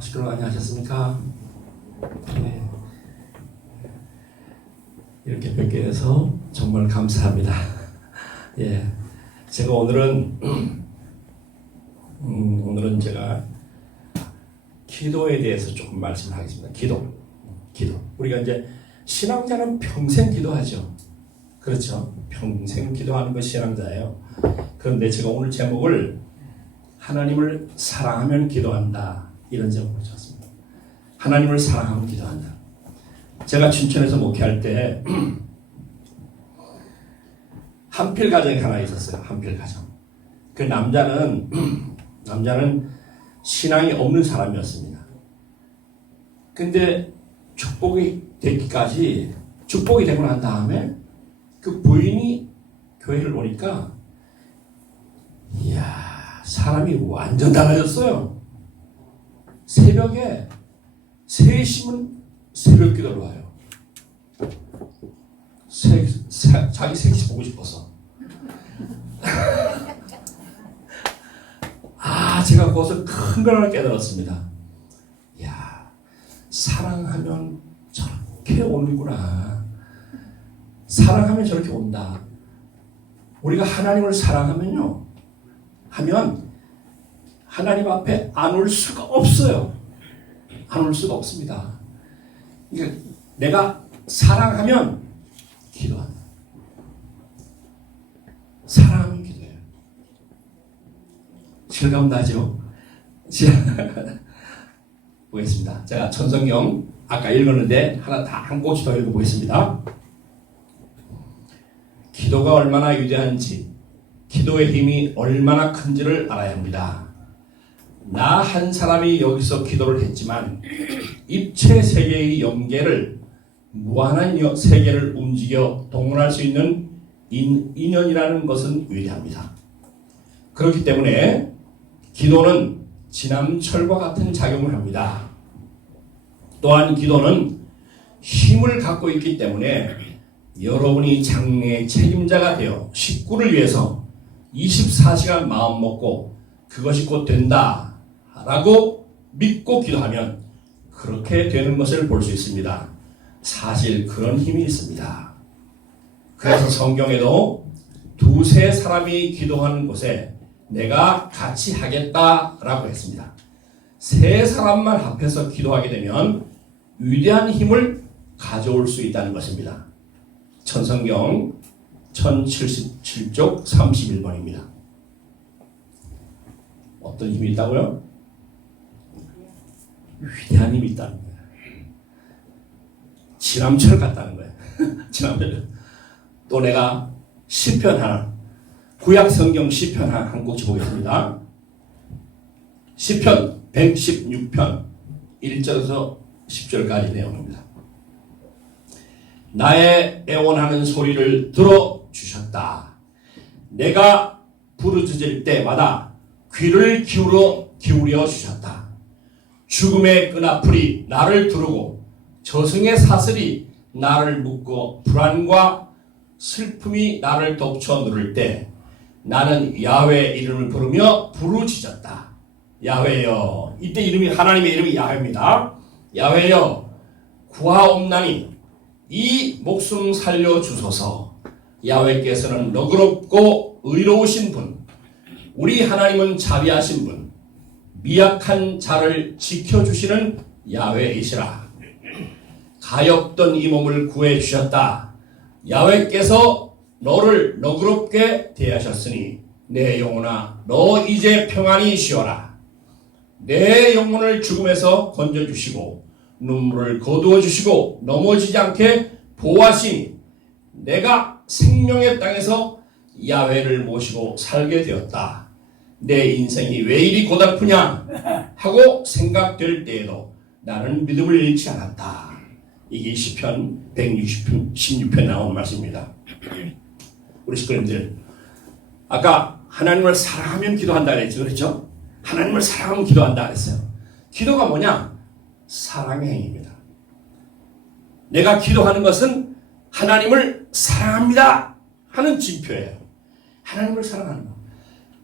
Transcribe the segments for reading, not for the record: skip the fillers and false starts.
시끄러워 안녕하셨습니까? 네, 이렇게 뵙게 돼서 정말 감사합니다. 예, 제가 오늘은 제가 기도에 대해서 조금 말씀을 하겠습니다. 기도. 우리가 이제 신앙자는 평생 기도하죠. 그렇죠? 평생 기도하는 것이 신앙자예요. 그런데 제가 오늘 제목을 하나님을 사랑하면 기도한다, 이런 제목으로 쳤습니다. 하나님을 사랑하면 기도한다. 제가 춘천에서 목회할 때 한필 가정이 하나 있었어요. 한필 가정. 그 남자는 신앙이 없는 사람이었습니다. 근데 축복이 되기까지, 축복이 되고 난 다음에 그 부인이 교회를 오니까 이야, 사람이 완전 달라졌어요. 새벽에 3시면 새벽 기도를 와요. 자기 생시 보고 싶어서. 제가 거기서 큰 걸 하나 깨달았습니다. 이야, 사랑하면 저렇게 오는구나. 사랑하면 저렇게 온다. 우리가 하나님을 사랑하면요, 하나님 앞에 안 올 수가 없어요. 안 올 수가 없습니다. 그러니까 내가 사랑하면 기도한다. 사랑하면 기도해요. 실감 나죠? 보겠습니다. 제가 천성경 아까 읽었는데 한 꼭지 더 읽어보겠습니다. 기도가 얼마나 위대한지, 기도의 힘이 얼마나 큰지를 알아야 합니다. 나 한 사람이 여기서 기도를 했지만 입체 세계의 영계를, 무한한 세계를 움직여 동원할 수 있는 인연이라는 것은 위대합니다. 그렇기 때문에 기도는 진함철과 같은 작용을 합니다. 또한 기도는 힘을 갖고 있기 때문에 여러분이 장래의 책임자가 되어 식구를 위해서 24시간 마음 먹고 그것이 곧 된다 라고 믿고 기도하면 그렇게 되는 것을 볼 수 있습니다. 사실 그런 힘이 있습니다. 그래서 성경에도 2-3 사람이 기도하는 곳에 내가 같이 하겠다라고 했습니다. 3 사람만 합해서 기도하게 되면 위대한 힘을 가져올 수 있다는 것입니다. 천성경 1077쪽 31번입니다. 어떤 힘이 있다고요? 위대한 힘이 있다는 거예요. 진함철 같다는 거예요. 진함철. 또 내가 시편 하나, 구약 성경 시편 하나 한 꼭지 보겠습니다. 시편 116편 1절에서 10절까지 내용입니다. 나의 애원하는 소리를 들어주셨다. 내가 부르짖을 때마다 귀를 기울여 주셨다. 죽음의 끈아풀이 나를 두르고 저승의 사슬이 나를 묶어 불안과 슬픔이 나를 덮쳐 누를 때 나는 야훼 이름을 부르며 부르짖었다. 야훼여, 이때 하나님의 이름이 야훼입니다. 야훼여, 구하옵나니 이 목숨 살려주소서. 야훼께서는 너그럽고 의로우신 분, 우리 하나님은 자비하신 분, 미약한 자를 지켜주시는 야훼이시라. 가엾던 이 몸을 구해주셨다. 야훼께서 너를 너그럽게 대하셨으니 내 영혼아, 너 이제 평안히 쉬어라. 내 영혼을 죽음에서 건져주시고 눈물을 거두어주시고 넘어지지 않게 보호하시니 내가 생명의 땅에서 야훼를 모시고 살게 되었다. 내 인생이 왜 이리 고달프냐 하고 생각될 때에도 나는 믿음을 잃지 않았다. 이게 시편 116편 나오는 말씀입니다. 우리 식구님들, 아까 하나님을 사랑하면 기도한다 그랬죠. 그렇죠? 하나님을 사랑하면 기도한다 그랬어요. 기도가 뭐냐? 사랑의 행위입니다. 내가 기도하는 것은 하나님을 사랑합니다 하는 징표예요. 하나님을 사랑하는 것.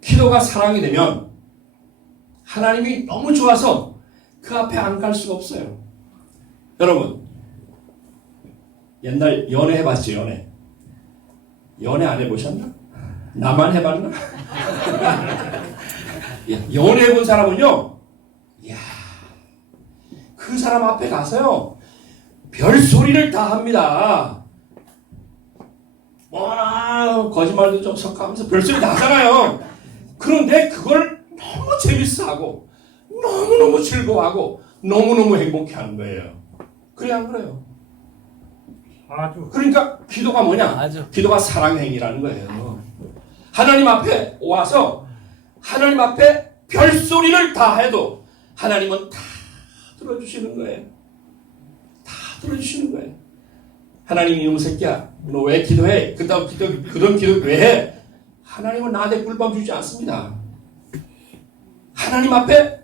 기도가 사랑이 되면 하나님이 너무 좋아서 그 앞에 안 갈 수가 없어요. 여러분, 옛날 연애 해봤죠, 연애. 연애 안 해보셨나? 나만 해봤나? 연애 해본 사람은요, 이야, 그 사람 앞에 가서요, 별소리를 다 합니다. 와, 거짓말도 좀 섞으면서 별소리 다 하잖아요. 그런데 그걸 너무 재밌어하고, 너무너무 즐거워하고, 너무너무 행복해하는 거예요. 그래, 안 그래요? 아주. 그러니까 기도가 뭐냐? 아주. 기도가 사랑의 행위라는 거예요. 하나님 앞에 와서 하나님 앞에 별소리를 다 해도 하나님은 다 들어주시는 거예요. 다 들어주시는 거예요. 하나님 이놈 새끼야, 너 왜 기도해? 그런 기도 왜 해? 하나님은 나한테 꿀밤 주지 않습니다. 하나님 앞에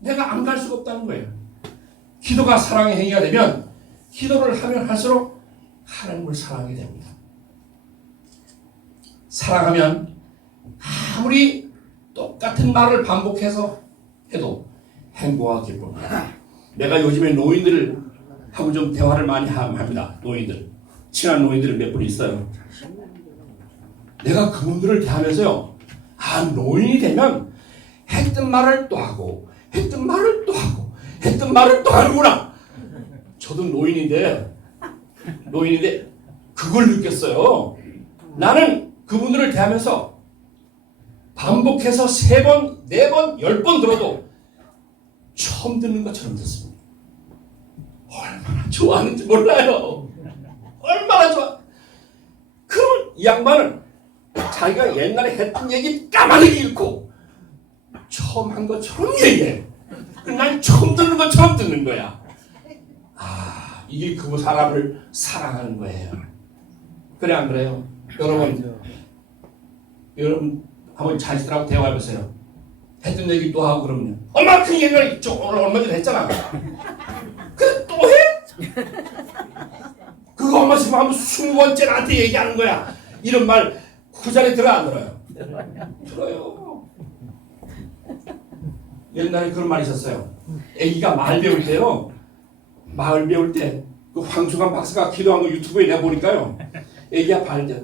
내가 안 갈 수가 없다는 거예요. 기도가 사랑의 행위가 되면 기도를 하면 할수록 하나님을 사랑하게 됩니다. 사랑하면 아무리 똑같은 말을 반복해서 해도 행복과 기쁨입니다. 내가 요즘에 노인들하고 좀 대화를 많이 합니다. 노인들. 친한 노인들이 몇 분 있어요. 내가 그분들을 대하면서요. 아, 노인이 되면 했던 말을 또 하고 했던 말을 또 하고 했던 말을 또 하는구나. 저도 노인인데 그걸 느꼈어요. 나는 그분들을 대하면서 반복해서 3번, 4번, 10번 들어도 처음 듣는 것처럼 듣습니다. 얼마나 좋아하는지 몰라요. 얼마나 좋아. 그럼 이 양반은 자기가 옛날에 했던 얘기 까마득히 잃고 처음 한 것처럼 얘기해. 난 처음 듣는 것처럼 듣는 거야. 아, 이게 그 사람을 사랑하는 거예요. 그래, 안 그래요? 여러분 한번 자식들하고 대화해보세요. 했던 얘기 또 하고 그러면 엄마 그 얘기를 오늘 얼마 전에 했잖아. 그 또 해? 그거 엄마 지금 한 20번째 나한테 얘기하는 거야. 이런 말 그 자리에 들어 안 들어요? 들어요. 옛날에 그런 말이 있었어요. 애기가 말 배울 때요. 말 배울 때 그 황충환 박사가 기도한 거 유튜브에 내보니까요. 애기가 발 때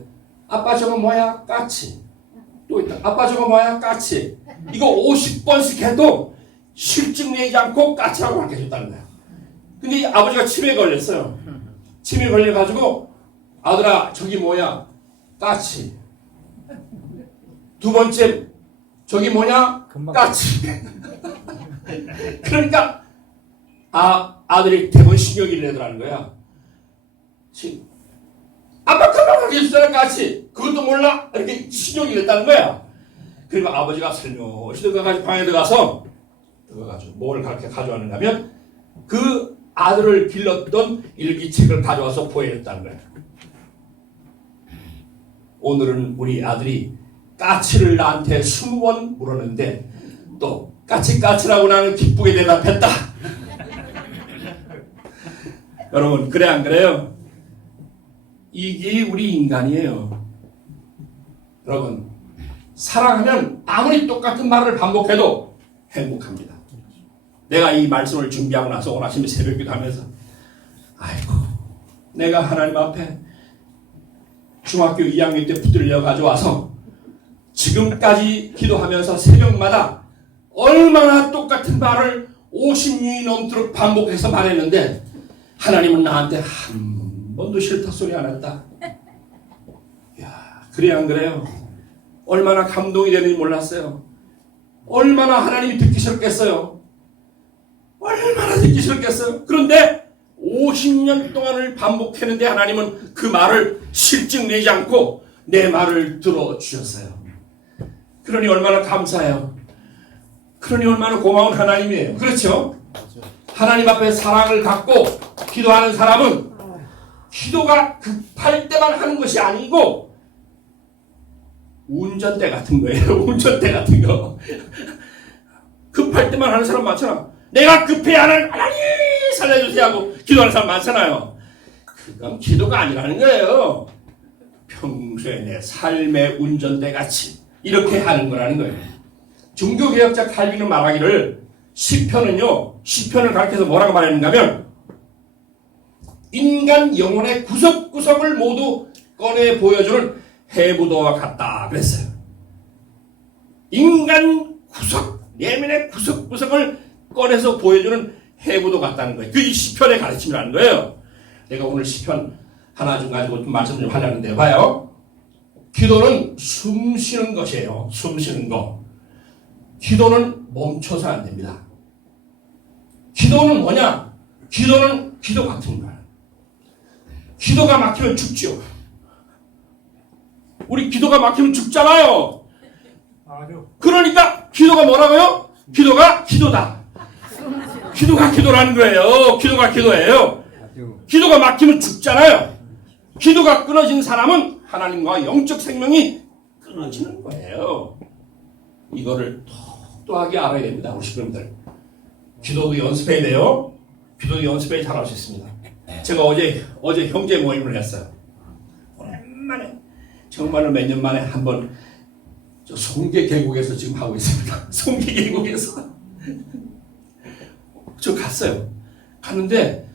아빠 저거 뭐야? 까치. 또 있다. 아빠 저거 뭐야? 까치. 이거 50번씩 해도 실증 내지 않고 까치라고 가르쳐줬다는 거야. 근데 이 아버지가 치매에 걸렸어요. 치매에 걸려가지고 아들아 저기 뭐야? 까치. 두 번째 저기 뭐냐? 까치. 그러니까 아들이 대본 신경이 내더라는 거야. 아빠 금방 가르쳐줬잖아 까치. 그것도 몰라? 이렇게 신경이 냈다는 거야. 그리고 아버지가 슬며시 들어가가지고 방에 들어가가지고 뭘 그렇게 가져왔는가 하면 그 아들을 길렀던 일기책을 가져와서 보여줬다는 거야. 오늘은 우리 아들이 까치를 나한테 20번 물었는데 또 까치라고 나는 기쁘게 대답했다. 여러분 그래 안 그래요? 이게 우리 인간이에요. 여러분 사랑하면 아무리 똑같은 말을 반복해도 행복합니다. 내가 이 말씀을 준비하고 나서 오늘 아침에 새벽기도 하면서 아이고 내가 하나님 앞에 중학교 2학년 때 붙들려 가져와서 지금까지 기도하면서 새벽마다 얼마나 똑같은 말을 50년이 넘도록 반복해서 말했는데 하나님은 나한테 한 번도 싫다 소리 안 했다. 야, 그래 안 그래요? 얼마나 감동이 되는지 몰랐어요. 얼마나 하나님이 듣기 싫겠어요. 얼마나 듣기 싫겠어요. 그런데 50년 동안을 반복했는데 하나님은 그 말을 실증 내지 않고 내 말을 들어주셨어요. 그러니 얼마나 감사해요. 그러니 얼마나 고마운 하나님이에요. 그렇죠? 하나님 앞에 사랑을 갖고 기도하는 사람은 기도가 급할 때만 하는 것이 아니고 운전대 같은 거예요. 운전대 같은 거. 급할 때만 하는 사람 많잖아. 내가 급해야 하는 하나님 살려주세요 하고 기도하는 사람 많잖아요. 그건 기도가 아니라는 거예요. 평소에 내 삶의 운전대 같이 이렇게 하는 거라는 거예요. 종교개혁자 칼빈은 말하기를 시편을 가르쳐서 뭐라고 말했는가 하면 인간 영혼의 구석구석을 모두 꺼내 보여주는 해부도와 같다 그랬어요. 인간 내면의 구석구석을 꺼내서 보여주는 해부도 같다는 거예요. 그게 시편의 가르침이라는 거예요. 내가 오늘 시편 하나 좀 가지고 좀 말씀 좀 하려는데요. 봐요. 기도는 숨 쉬는 것이에요. 숨 쉬는 거. 기도는 멈춰서 안 됩니다. 기도는 뭐냐? 기도는 기도 같은 거야. 기도가 막히면 죽죠. 우리 기도가 막히면 죽잖아요. 아주 그러니까 기도가 뭐라고요? 기도가 기도다. 기도가 기도라는 거예요. 기도가 기도예요. 기도가 막히면 죽잖아요. 기도가 끊어진 사람은 하나님과 영적 생명이 끊어지는 거예요. 이거를 똑똑하게 알아야 됩니다. 우리 식구님들. 기도도 연습해야 돼요. 기도도 연습해야 잘할 수 있습니다. 제가 어제 형제 모임을 했어요. 오랜만에 정말로 몇 년 만에 한번 송계 계곡에서 지금 하고 있습니다. 송계 계곡에서 저 갔어요. 갔는데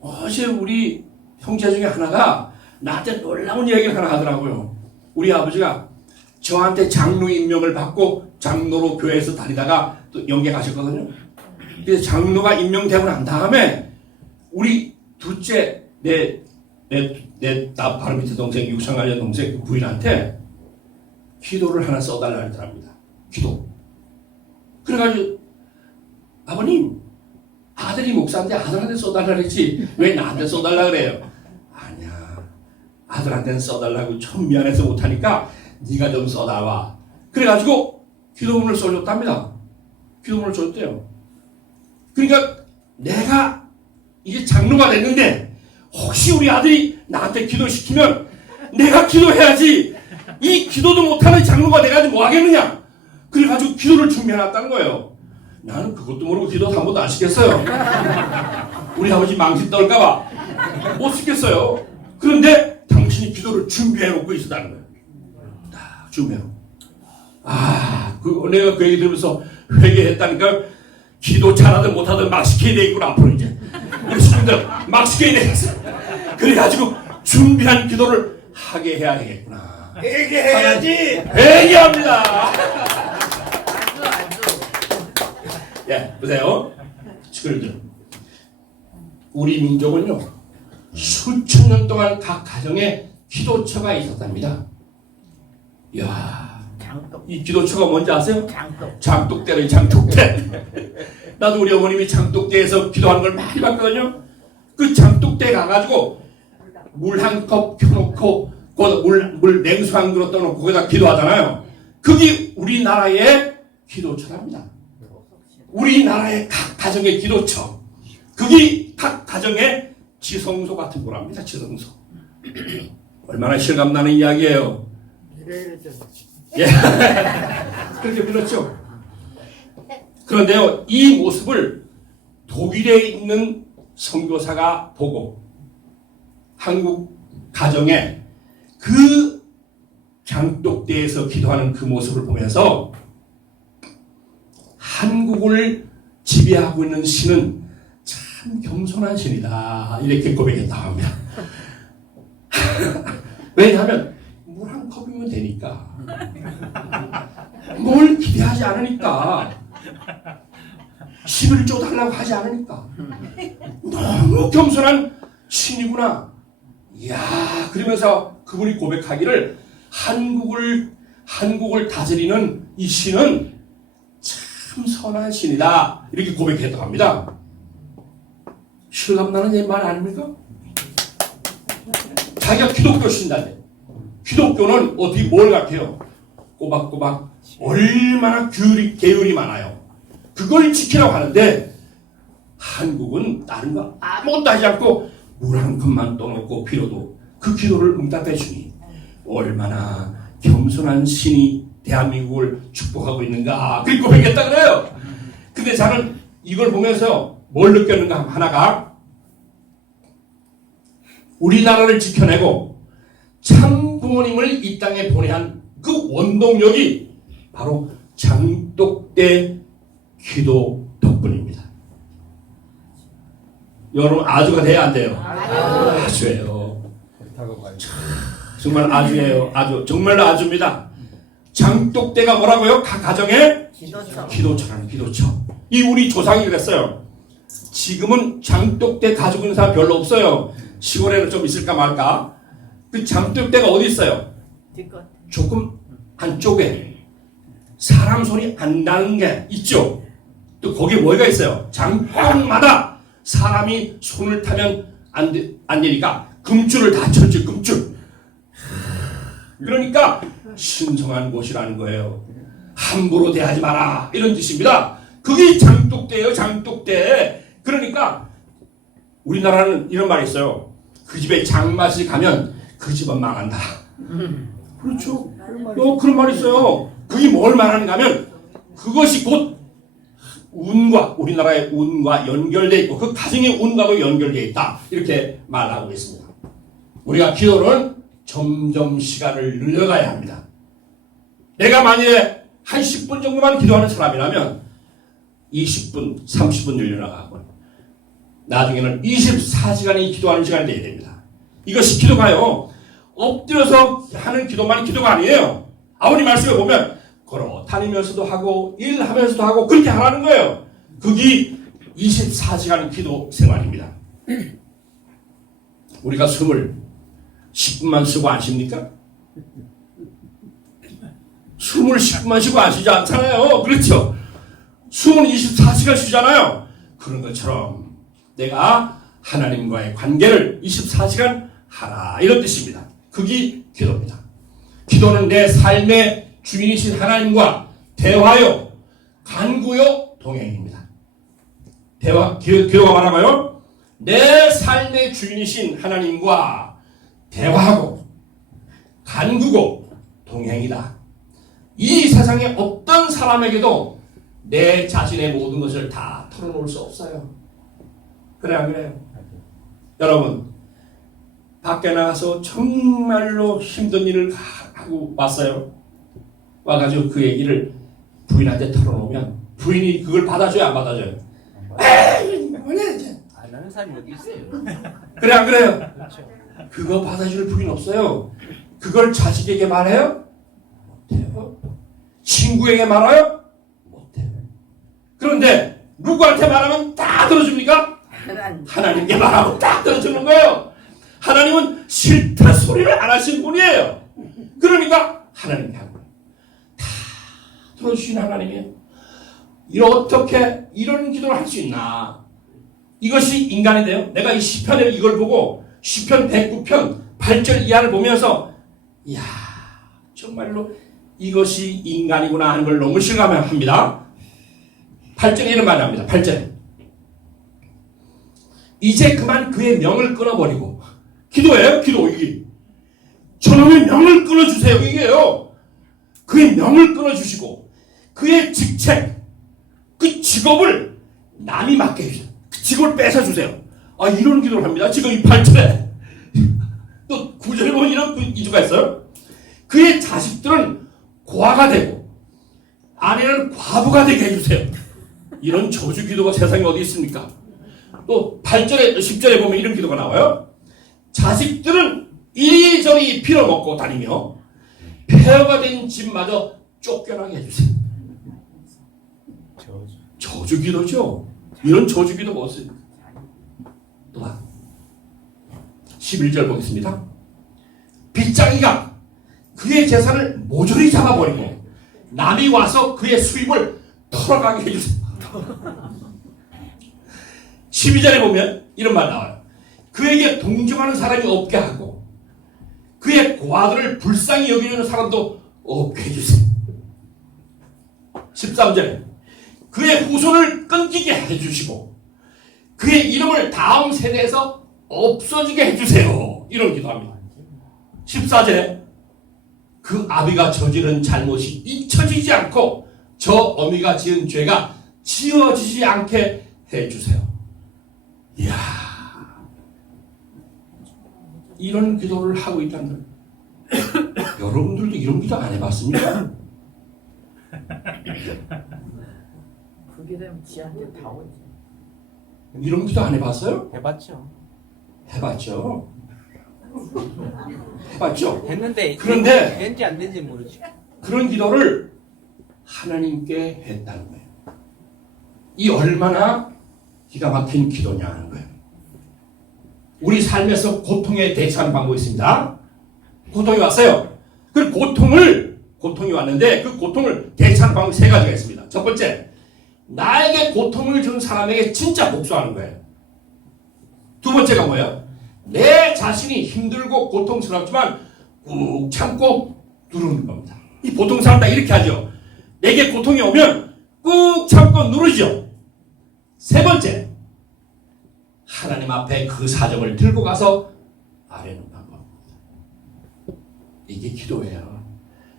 어제 우리 형제 중에 하나가 나한테 놀라운 얘기를 하나 하더라고요. 우리 아버지가 저한테 장로 임명을 받고 장로로 교회에서 다니다가 또 영계 가셨거든요. 그래서 장로가 임명되고 난 다음에 우리 둘째 나 바로 밑에 동생 육상하는 동생 그 부인한테 기도를 하나 써달라 하더랍니다. 기도. 그래가지고 아버님 아들이 목사인데 아들한테 써달라 그랬지 왜 나한테 써달라 그래요? 아니야 아들한테는 써달라고 좀 미안해서 못하니까 네가 좀 써달라. 그래가지고 기도문을 써줬답니다. 기도문을 써줬대요. 그러니까 내가 이제 장로가 됐는데 혹시 우리 아들이 나한테 기도시키면 내가 기도해야지 이 기도도 못하는 장로가 돼가지고 뭐 하겠느냐. 그래가지고 기도를 준비해놨다는 거예요. 나는 그것도 모르고 기도 한 번도 안 시켰어요. 우리 아버지 망신 떨까봐 못 시켰어요. 그런데 당신이 기도를 준비해놓고 있었다는 거예요. 다 준비해놓고. 내가 그 얘기 들으면서 회개했다니까 기도 잘하든 못하든 막 시켜야 되겠구나. 앞으로 이제 우리 친구들 막 시켜야 되겠어. 그래가지고 준비한 기도를 하게 해야 되겠구나. 회개해야지. 회개합니다. 예, 보세요. 친구들, 우리 민족은요 수천 년 동안 각 가정에 기도처가 있었답니다. 이야, 이 기도처가 뭔지 아세요? 장독대래요. 장독대. 나도 우리 어머님이 장독대에서 기도하는 걸 많이 봤거든요. 그 장독대 가가지고 물 한 컵 켜놓고 물 냉수 한 그릇 떠놓고 거기다 기도하잖아요. 그게 우리나라의 기도처랍니다. 우리나라의 각 가정의 기도처. 그게 각 가정의 지성소 같은 거랍니다. 지성소. 얼마나 실감나는 이야기예요. 예. 그렇게 믿었죠. 그런데요, 이 모습을 독일에 있는 선교사가 보고 한국 가정에 그 장독대에서 기도하는 그 모습을 보면서 한국을 지배하고 있는 신은 참 겸손한 신이다 이렇게 고백했다고 합니다. 왜냐하면 물 한 컵이면 되니까 뭘 기대하지 않으니까 11조 달라고 하지 않으니까 너무 겸손한 신이구나. 이야, 그러면서 그분이 고백하기를 한국을 다스리는 이 신은 참 선한 신이다 이렇게 고백했다고 합니다. 실감나는 말 아닙니까? 자기가 기독교 신다네. 기독교는 어떻게 뭘 같아요? 꼬박꼬박 얼마나 계율이 많아요. 그걸 지키라고 하는데 한국은 다른 거 아무것도 하지 않고 물 한 컵만 떠놓고 빌어도 그 기도를 응답해 주니 얼마나 겸손한 신이 대한민국을 축복하고 있는가 그렇게 고백했다 그래요. 근데 저는 이걸 보면서 뭘 느꼈는가 하나가 우리나라를 지켜내고 참 부모님을 이 땅에 보내한 그 원동력이 바로 장독대 기도더라는 덕분입니다. 여러분 아주가 돼야 안 돼요? 아주예요. 그렇다고 봐요. 정말 아주예요. 아주 정말로 아주입니다. 장독대가 뭐라고요? 각 가정에 기도처라는 기도처. 이 우리 조상이 그랬어요. 지금은 장독대 가지고 있는 사람 별로 없어요. 시골에는 좀 있을까 말까. 그 장독대가 어디 있어요? 조금 안쪽에 사람 소리 안 나는 게 있죠. 또 거기에 뭐가 있어요? 장독마다 사람이 손을 타면 안 되니까 금줄을 다 쳤죠. 금줄. 그러니까 신성한 곳이라는 거예요. 함부로 대하지 마라 이런 뜻입니다. 그게 장독대예요. 장독대. 그러니까 우리나라는 이런 말이 있어요. 그 집에 장맛이 가면 그 집은 망한다. 그렇죠. 그런 말이 있어요. 그게 뭘 말하는가 하면 그것이 곧 운과 우리나라의 운과 연결되어 있고 그 가정의 운과도 연결되어 있다. 이렇게 말하고 있습니다. 우리가 기도는 점점 시간을 늘려가야 합니다. 내가 만약에 한 10분 정도만 기도하는 사람이라면 20분, 30분 늘려나가고 나중에는 24시간이 기도하는 시간이 되어야 됩니다. 이것이 기도가요. 엎드려서 하는 기도만이 기도가 아니에요. 아버님 말씀에 보면 걸어 다니면서도 하고 일하면서도 하고 그렇게 하라는 거예요. 그게 24시간 기도 생활입니다. 우리가 숨을 10분만 쉬고 안 쉽니까? 숨을 10분만 쉬고 안 쉬지 않잖아요. 그렇죠? 숨은 24시간 쉬잖아요. 그런 것처럼 내가 하나님과의 관계를 24시간 하라 이런 뜻입니다. 그게 기도입니다. 기도는 내 삶의 주인이신 하나님과 대화요, 간구요, 동행입니다. 기도가 말하고요. 내 삶의 주인이신 하나님과 대화하고 간구고 동행이다. 이 세상에 어떤 사람에게도 내 자신의 모든 것을 다 털어놓을 수 없어요. 그래 안 그래요? 여러분 밖에 나가서 정말로 힘든 일을 하고 왔어요. 와가지고 그 얘기를 부인한테 털어놓으면 부인이 그걸 받아줘요 안 받아줘요? 에이 뭐냐 이제 안 하는 사람이 어디 있어요? 그래 안 그래요? 그거 받아줄 부인 없어요. 그걸 자식에게 말해요? 못해요. 친구에게 말해요? 못해요. 그런데 누구한테 말하면 다 들어줍니까? 하나님께 말하면 다 들어주는 거예요. 하나님은 싫다 소리를 안 하시는 분이에요. 그러니까 하나님께 하는 거예요. 다 들어주신 하나님이에요. 어떻게 이런 기도를 할 수 있나? 이것이 인간인데요. 내가 이 시편을 이걸 보고 시편 109편 8절 이하를 보면서 이야 정말로 이것이 인간이구나 하는 걸 너무 실감합니다. 8절에 이런 말을 합니다. 8절 이제 그만 그의 명을 끊어버리고 기도예요. 기도 이게 저놈의 명을 끊어주세요. 이게요. 그의 명을 끊어주시고 그의 직책 그 직업을 남이 맡게 해주세요. 그 직업을 뺏어주세요. 아 이런 기도를 합니다. 지금 이 8절에 또 9절에 보면 이런 기도가 있어요. 그의 자식들은 고아가 되고 아내는 과부가 되게 해주세요. 이런 저주 기도가 세상에 어디 있습니까? 또 8절에 10절에 보면 이런 기도가 나와요. 자식들은 이리저리 빌어먹고 다니며 폐허가 된 집마저 쫓겨나게 해주세요. 저주 기도죠. 이런 저주 기도가 없어요. 또 11절 보겠습니다. 빚쟁이가 그의 재산을 모조리 잡아버리고 남이 와서 그의 수입을 털어가게 해주세요. 12절에 보면 이런 말 나와요. 그에게 동정하는 사람이 없게 하고 그의 고아들을 불쌍히 여기는 사람도 없게 해주세요. 13절에 그의 후손을 끊기게 해주시고 그의 이름을 다음 세대에서 없어지게 해주세요. 이런 기도합니다. 14절에 그 아비가 저지른 잘못이 잊혀지지 않고 저 어미가 지은 죄가 지워지지 않게 해주세요. 이야, 이런 기도를 하고 있다는 거예요. 여러분들도 이런 기도 안 해봤습니까? 그렇게 되면 지한테 다 오지. 이런 기도 안 해봤어요? 해봤죠. 해봤죠. 해봤죠. 했는데 그런데 된지 안 된지 모르지. 그런 기도를 하나님께 했다는 거예요. 이 얼마나 기가 막힌 기도냐 하는 거예요. 우리 삶에서 고통에 대처하는 방법이 있습니다. 고통이 왔어요. 그 고통이 왔는데 그 고통을 대처하는 방법이 세 가지가 있습니다. 첫 번째, 나에게 고통을 준 사람에게 진짜 복수하는 거예요. 두 번째가 뭐예요? 내 자신이 힘들고 고통스럽지만 꾹 참고 누르는 겁니다. 이 보통 사람 다 이렇게 하죠. 내게 고통이 오면 꾹 참고 누르죠. 세 번째, 하나님 앞에 그 사정을 들고 가서 아뢰는 방법입니다. 이게 기도예요.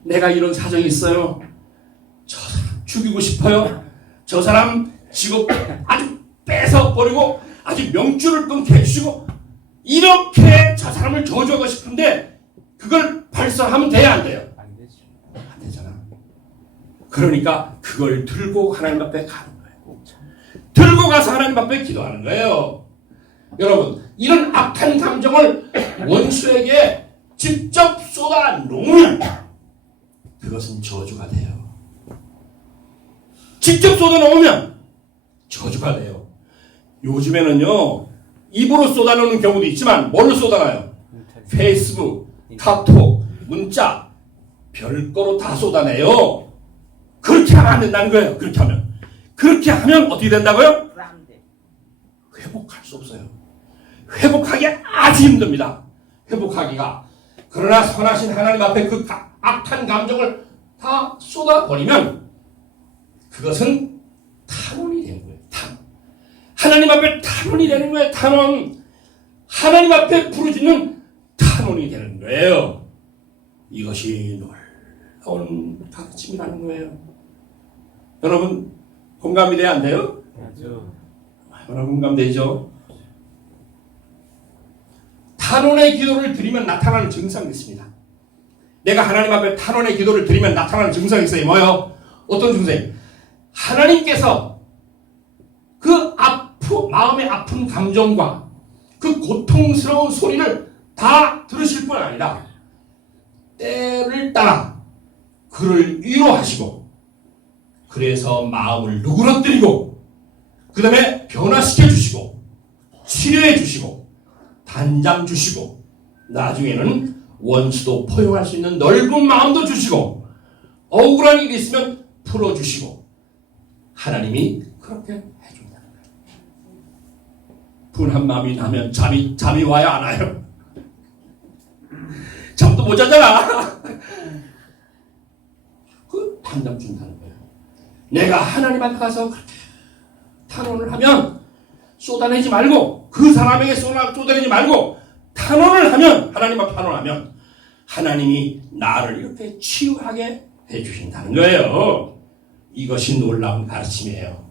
내가 이런 사정이 있어요. 저 사람 죽이고 싶어요. 저 사람 직업 아주 뺏어버리고 아주 명줄을 끊게 해주시고 이렇게 저 사람을 저주하고 싶은데 그걸 발설하면 돼야 안 돼요? 안 되죠. 안 되잖아. 그러니까 그걸 들고 하나님 앞에 가는 거예요. 들고 가서 하나님 앞에 기도하는 거예요. 여러분, 이런 악한 감정을 원수에게 직접 쏟아 놓으면 그것은 저주가 돼요. 직접 쏟아 놓으면 저주가 돼요. 요즘에는요, 입으로 쏟아 놓는 경우도 있지만 뭘로 쏟아놔요? 페이스북, 카톡, 문자, 별거로 다 쏟아내요. 그렇게 하면 안 된다는 거예요. 그렇게 하면 어떻게 된다고요? 불안돼. 회복할 수 없어요. 회복하기 아주 힘듭니다. 회복하기가. 그러나 선하신 하나님 앞에 그 악한 감정을 다 쏟아버리면 그것은 탄원이 되는 거예요. 하나님 앞에 탄원이 되는 거예요. 탄원. 하나님 앞에 부르짖는 탄원이 되는 거예요. 이것이 놀라운 가르침이라는 거예요. 여러분 공감이 돼야 안 돼요? 아주 여러분 공감되죠? 탄원의 기도를 드리면 나타나는 증상이 있습니다. 내가 하나님 앞에 탄원의 기도를 드리면 나타나는 증상이 있어요. 뭐요? 어떤 증상이? 하나님께서 그 마음의 아픈 감정과 그 고통스러운 소리를 다 들으실 뿐 아니라 때를 따라 그를 위로하시고 그래서 마음을 누그러뜨리고 그 다음에 변화시켜 주시고 치료해 주시고 단장 주시고 나중에는 원수도 포용할 수 있는 넓은 마음도 주시고 억울한 일이 있으면 풀어주시고 하나님이 그렇게 해준다는 거예요. 분한 마음이 나면 잠이 와야 안 와요? 잠도 못 자잖아. 그 단장 준다는 거예요. 내가 하나님 앞에 가서 그렇게 탄원을 하면 쏟아내지 말고 그 사람에게 쏟아내지 말고 탄원을 하면 하나님 앞에 탄원하면 하나님이 나를 이렇게 치유하게 해주신다는 거예요. 이것이 놀라운 가르침이에요.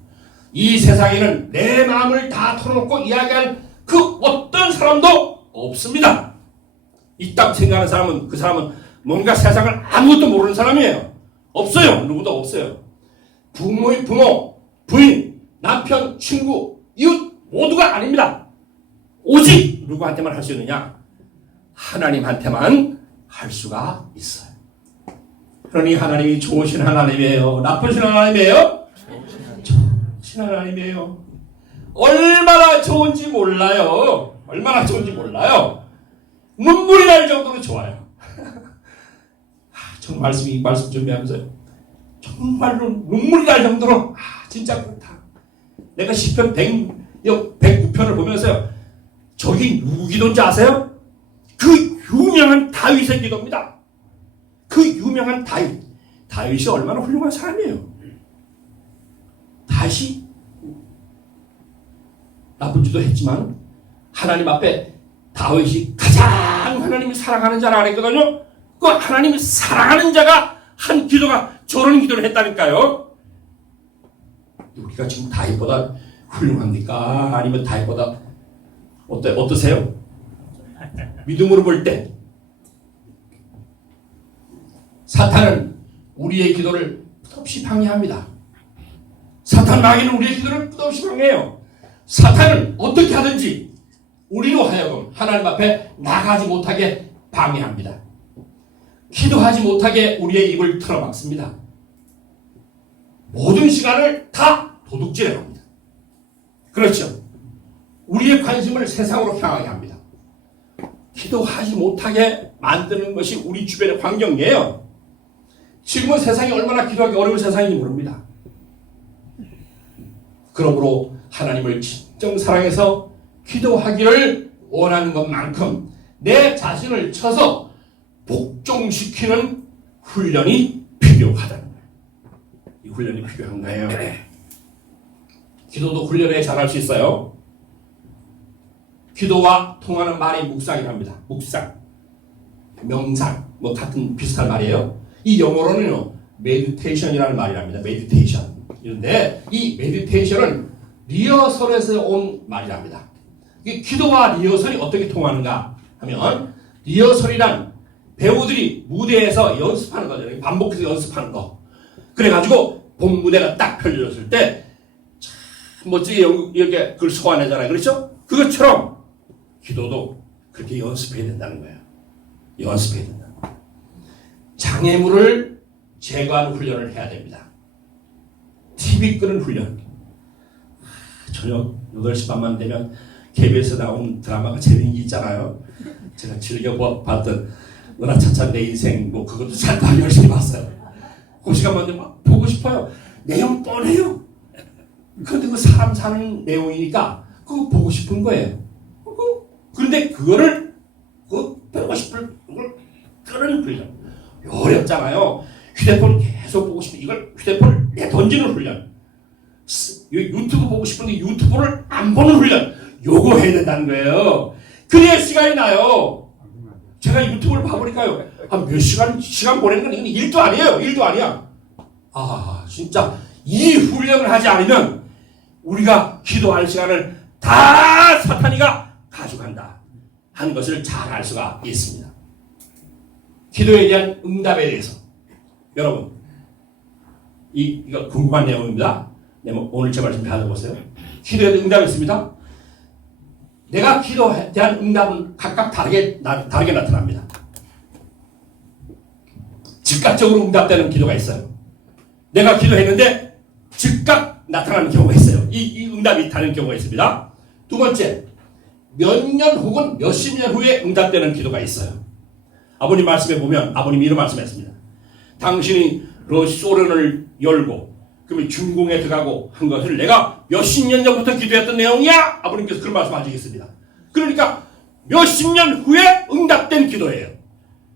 이 세상에는 내 마음을 다 털어놓고 이야기할 그 어떤 사람도 없습니다. 있다고 생각하는 사람은 그 사람은 뭔가 세상을 아무것도 모르는 사람이에요. 없어요. 누구도 없어요. 부모, 부인, 남편, 친구, 이웃 모두가 아닙니다. 오직 누구한테만 할 수 있느냐? 하나님한테만 할 수가 있어요. 그러니 하나님이 좋으신 하나님이에요? 나쁘신 하나님이에요? 좋으신 하나님이에요. 얼마나 좋은지 몰라요. 얼마나 좋은지 몰라요. 눈물이 날 정도로 좋아요. 정말 말씀 준비하면서 정말로 눈물이 날 정도로 진짜 그렇다. 내가 시편 109편을 보면서요. 저기 누구 기도인지 아세요? 그 유명한 다윗의 기도입니다. 그 유명한 다윗이 얼마나 훌륭한 사람이에요. 다윗이 나쁜 짓도 했지만 하나님 앞에 다윗이 가장 하나님이 사랑하는 자라 그랬거든요. 그 하나님이 사랑하는 자가 한 기도가 저런 기도를 했다니까요. 우리가 지금 다윗보다 훌륭합니까? 아니면 다윗보다 어떠세요? 믿음으로 볼 때 사탄은 우리의 기도를 끝없이 방해합니다. 사탄 마귀는 우리의 기도를 끝없이 방해해요. 사탄은 어떻게 하든지 우리로 하여금 하나님 앞에 나가지 못하게 방해합니다. 기도하지 못하게 우리의 입을 틀어막습니다. 모든 시간을 다 도둑질해 갑니다. 그렇죠. 우리의 관심을 세상으로 향하게 합니다. 기도하지 못하게 만드는 것이 우리 주변의 환경이에요. 지금은 세상이 얼마나 기도하기 어려운 세상인지 모릅니다. 그러므로 하나님을 진정 사랑해서 기도하기를 원하는 것만큼 내 자신을 쳐서 복종시키는 훈련이 필요하다는 거예요. 이 훈련이 필요한 거예요. 기도도 훈련에 잘할 수 있어요. 기도와 통하는 말이 묵상이랍니다. 묵상, 명상, 뭐 같은 비슷한 말이에요. 이 영어로는요, meditation이라는 말이랍니다. meditation. 그런데 이 meditation은 리허설에서 온 말이랍니다. 이 기도와 리허설이 어떻게 통하는가 하면, 리허설이란 배우들이 무대에서 연습하는 거죠. 반복해서 연습하는 거. 그래가지고 본 무대가 딱 펼쳐졌을 때 참 멋지게 이렇게 그걸 소화내잖아요. 그렇죠? 그것처럼 기도도 그렇게 연습해야 된다는 거예요. 연습해야 된다. 장애물을 제거하는 훈련을 해야 됩니다. TV 끄는 훈련. 저녁 8시 반만 되면 KBS에 나온 드라마가 재미있는 게 있잖아요. 제가 즐겨 봤던 은하차차 내 인생 뭐 그것도 다 열심히 봤어요. 그 시간만 되면 막 보고 싶어요. 내용 뻔해요. 그런데 그 사람 사는 내용이니까 그거 보고 싶은 거예요. 그런데 그거를 보고 싶을 그걸 끄는 훈련. 어렵잖아요. 휴대폰 계속 보고 싶은 이걸 휴대폰을 내던지는 훈련. 유튜브 보고 싶은데 유튜브를 안 보는 훈련. 요거 해야 된다는 거예요. 그래야 시간이 나요. 제가 유튜브를 봐보니까요. 한 몇 시간 보내는 건 이건 일도 아니에요. 일도 아니야. 아, 진짜 이 훈련을 하지 않으면 우리가 기도할 시간을 다 사탄이가 가져간다 하는 것을 잘 알 수가 있습니다. 기도에 대한 응답에 대해서 여러분 이거 궁금한 내용입니다. 오늘 제 말씀 잘 들어보세요. 기도에 대한 응답이 있습니다. 내가 기도에 대한 응답은 각각 다르게 나타납니다. 즉각적으로 응답되는 기도가 있어요. 내가 기도했는데 즉각 나타나는 경우가 있어요. 이 응답이 다른 경우가 있습니다. 두 번째, 몇 년 혹은 몇십 년 후에 응답되는 기도가 있어요. 아버님 말씀에 보면 아버님이 이런 말씀했습니다. 당신이 소련을 열고 그러면 중공에 들어가고 한 것을 내가 몇십 년 전부터 기도했던 내용이야. 아버님께서 그런 말씀하시겠습니다. 그러니까 몇십 년 후에 응답된 기도예요.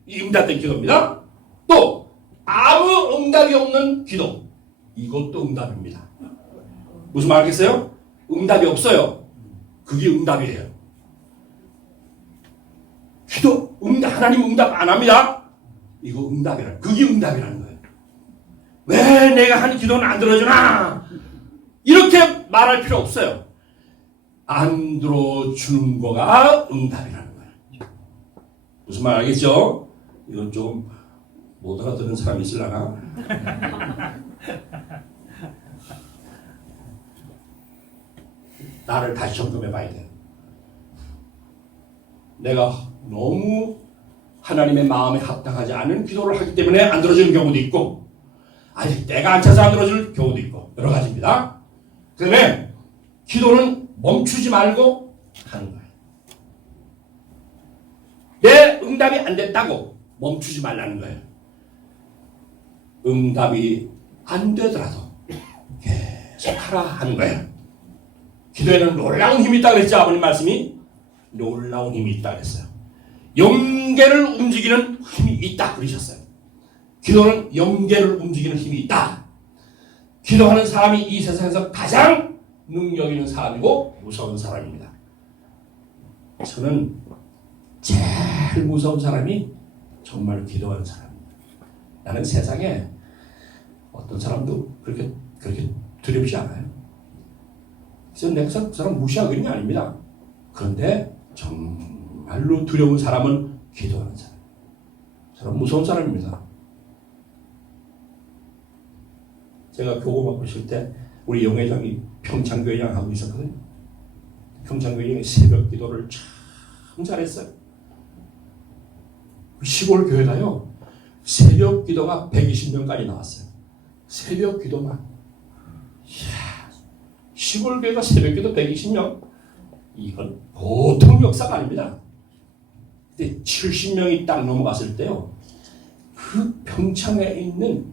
이 응답된 기도입니다. 또 아무 응답이 없는 기도, 이것도 응답입니다. 무슨 말 알겠어요? 응답이 없어요. 그게 응답이에요. 기도 하나님 응답 안 합니다. 이거 그게 응답이라는 거예요. 왜 내가 한 기도는 안 들어주나? 이렇게 말할 필요 없어요. 안 들어주는 거가 응답이라는 거예요. 무슨 말 알겠죠? 이건 좀 못 알아듣는 사람이 있으려나? 나를 다시 점검해 봐야 돼요. 내가 너무 하나님의 마음에 합당하지 않은 기도를 하기 때문에 안 들어주는 경우도 있고, 아직 때가 안 차서 안 들어줄 경우도 있고, 여러 가지입니다. 그러면 기도는 멈추지 말고 하는 거예요. 내 응답이 안 됐다고 멈추지 말라는 거예요. 응답이 안 되더라도 계속 하라 하는 거예요. 기도에는 놀라운 힘이 있다고 그랬죠. 아버님 말씀이 놀라운 힘이 있다고 그랬어요. 영계를 움직이는 힘이 있다 그러셨어요. 기도는 영계를 움직이는 힘이 있다. 기도하는 사람이 이 세상에서 가장 능력 있는 사람이고 무서운 사람입니다. 저는 제일 무서운 사람이 정말 기도하는 사람입니다. 나는 세상에 어떤 사람도 그렇게 두렵지 않아요. 그래서 내가 그 사람 무시하고 있는 게 아닙니다. 그런데 정말로 두려운 사람은 기도하는 사람. 저는 무서운 사람입니다. 제가 교구 받고 있을 때 우리 영회장이 평창교회장 하고 있었거든요. 평창교회장이 새벽 기도를 참 잘했어요. 시골 교회가요, 새벽 기도가 120명까지 나왔어요. 새벽 기도만. 이야, 시골 교회가 새벽 기도 120명? 이건 보통 역사가 아닙니다. 근데 70명이 딱 넘어갔을 때요, 그 평창에 있는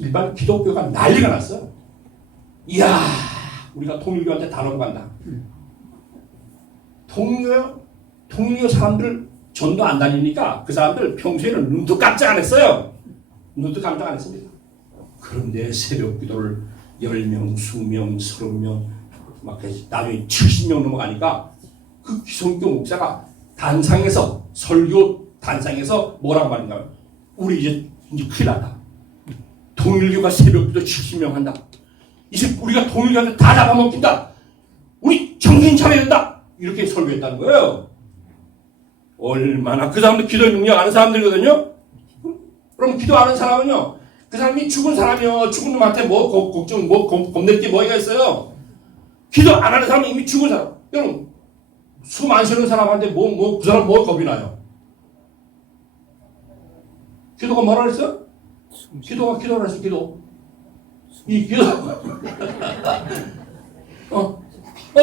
일반 기독교가 난리가 났어요. 이야, 우리가 통일교한테 다 넘어간다. 통일교 사람들 전도 안 다니니까 그 사람들 평소에는 눈도 깜짝 안 했어요. 눈도 깜짝 안 했습니다. 그런데 새벽 기도를 10명, 20명, 30명, 막 나중에 70명 넘어가니까 그 기성교 목사가 단상에서, 설교 단상에서 뭐라고 말인가? 우리 이제 큰일 났다. 통일교가 새벽 기도 70명 한다. 이제 우리가 통일교한테 다 잡아먹힌다. 우리 정신 차려야 된다. 이렇게 설교했다는 거예요. 얼마나 그 사람들 기도의 능력 아는 사람들이거든요. 그럼 기도 아는 사람은요, 그 사람이 죽은 사람이요, 죽은 놈한테 뭐 걱정, 뭐 겁낼 게 뭐가 있어요. 기도 안 하는 사람은 이미 죽은 사람. 여러분, 숨 안 쉬는 사람한테 그 사람 뭐 겁이 나요? 기도가 뭐라 그랬어요? 기도가 했어, 기도. 이 기도.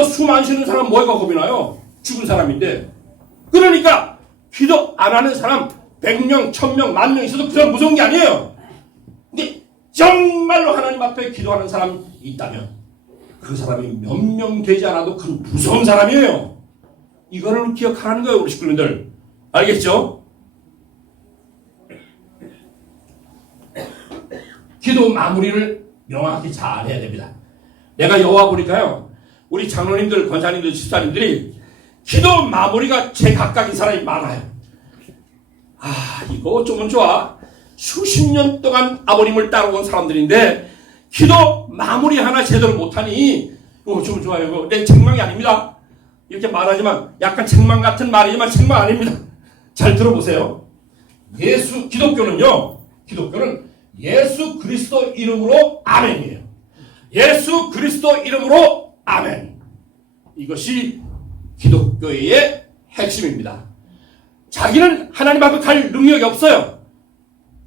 숨 안 쉬는 사람 뭐가 겁이 나요? 죽은 사람인데. 그러니까 기도 안 하는 사람 100명, 1000명, 10,000명 있어도 그 사람 무서운 게 아니에요. 근데 정말로 하나님 앞에 기도하는 사람이 있다면 그 사람이 몇 명 되지 않아도 그 무서운 사람이에요. 이거를 기억하는 거예요, 우리 식구님들. 알겠죠? 기도 마무리를 명확히 잘 해야 됩니다. 내가 여와 보니까요, 우리 장로님들, 권사님들, 집사님들이 기도 마무리가 제각각인 사람이 많아요. 이거 어쩌면 좋아. 수십 년 동안 아버님을 따라온 사람들인데 기도 마무리 하나 제대로 못하니 이거 어쩌면 좋아요. 이거 내 책망이 아닙니다. 이렇게 말하지만 약간 책망 같은 말이지만 책망 아닙니다. 잘 들어보세요. 기독교는 예수 그리스도 이름으로 아멘이에요. 예수 그리스도 이름으로 아멘. 이것이 기독교의 핵심입니다. 자기는 하나님 앞에 갈 능력이 없어요.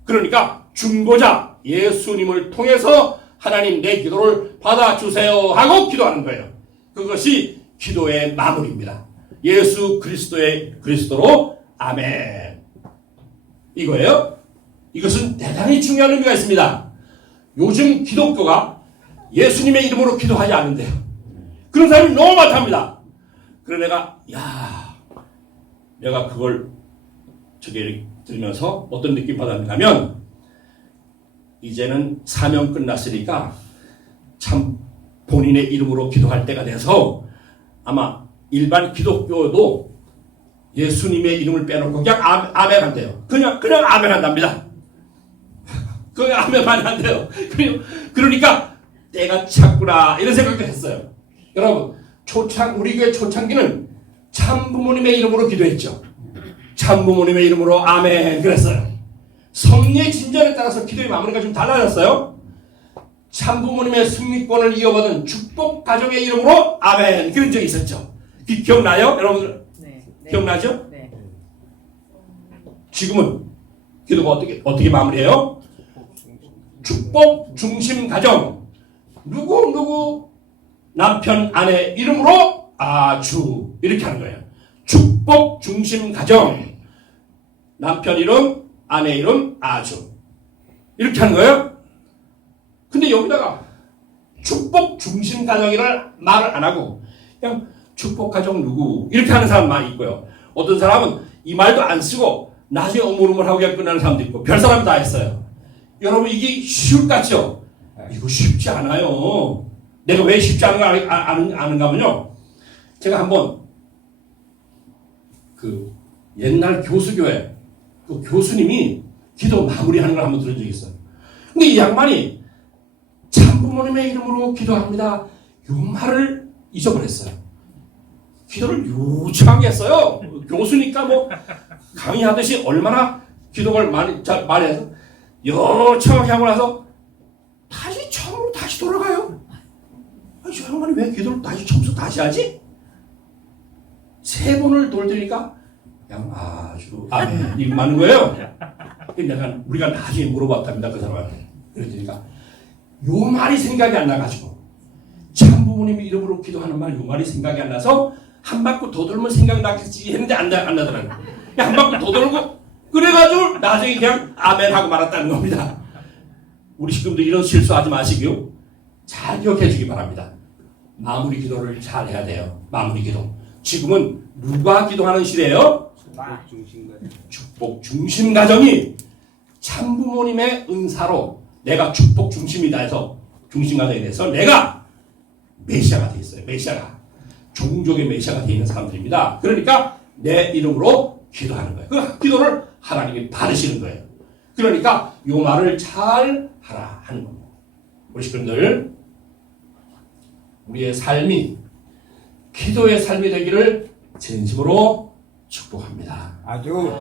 그러니까 중보자 예수님을 통해서 하나님 내 기도를 받아주세요 하고 기도하는 거예요. 그것이 기도의 마무리입니다. 예수 그리스도로 아멘. 이거예요. 이것은 대단히 중요한 의미가 있습니다. 요즘 기독교가 예수님의 이름으로 기도하지 않는데요. 그런 사람이 너무 많답니다. 그래 내가 그걸 들으면서 어떤 느낌 받았냐면, 이제는 사명 끝났으니까 참 본인의 이름으로 기도할 때가 돼서 아마 일반 기독교도 예수님의 이름을 빼놓고 그냥 아멘 한대요. 그냥 아멘 한답니다. 그냥 아멘만 한대요. 그러니까 때가 찼구나 이런 생각도 했어요. 여러분, 우리 교회 초창기는 참부모님의 이름으로 기도했죠. 참부모님의 이름으로 아멘 그랬어요. 섭리의 진전에 따라서 기도의 마무리가 좀 달라졌어요. 참부모님의 승리권을 이어받은 축복 가정의 이름으로 아멘 그런 적이 있었죠. 기억나요? 여러분들? 네. 기억나죠? 네. 지금은 기도가 어떻게 마무리해요? 축복 중심 가정. 누구 남편 아내 이름으로 아주 이렇게 하는 거예요. 축복 중심 가정. 남편 이름 아내 이름 아주 이렇게 하는 거예요. 근데 여기다가 축복 중심 가정이라는 말을 안 하고 그냥 축복 가정 누구 이렇게 하는 사람 많이 있고요. 어떤 사람은 이 말도 안 쓰고 나중에 어물어물하고 그냥 끝나는 사람도 있고 별 사람 다 했어요. 여러분, 이게 쉬울 것 같죠? 이거 쉽지 않아요. 내가 왜 쉽지 않은가 아는가 하면요, 제가 한번 그 옛날 교수교회 그 교수님이 기도 마무리하는 걸 한번 들은 적이 있어요. 근데 이 양반이 참부모님의 이름으로 기도합니다, 이 말을 잊어버렸어요. 기도를 유창하게 했어요. 교수니까 뭐 강의하듯이 얼마나 기도를 많이 해서 여창하게 하고 나서 다시 처음으로 다시 돌아가요. 저 양반이 왜 기도를 다시 처음부터 다시 하지? 3번을 돌리니까 그냥 아주 아멘 이거 맞는 거예요. 내가 우리가 나중에 물어봤답니다 그 사람한테. 그러니까 요 말이 생각이 안 나가지고 참 부모님 이름으로 기도하는 말 요 말이 생각이 안 나서 한 바퀴 더 돌면 생각나겠지 했는데 안 나더라고요. 한 바퀴 더 돌고 그래가지고 나중에 그냥 아멘 하고 말았다는 겁니다. 우리 지금도 이런 실수하지 마시고요. 잘 기억해 주기 바랍니다. 마무리 기도를 잘 해야 돼요. 마무리 기도. 지금은 누가 기도하는 시대예요? 축복 중심 가정이 참부모님의 은사로 내가 축복 중심이다 해서 중심 가정이 돼서 내가 메시아가 돼 있어요. 메시아가. 종족의 메시아가 되어 있는 사람들입니다. 그러니까 내 이름으로 기도하는 거예요. 그 기도를 하나님이 받으시는 거예요. 그러니까 이 말을 잘 하라 하는 겁니다. 우리 식구들 우리의 삶이 기도의 삶이 되기를 진심으로 축복합니다. 아주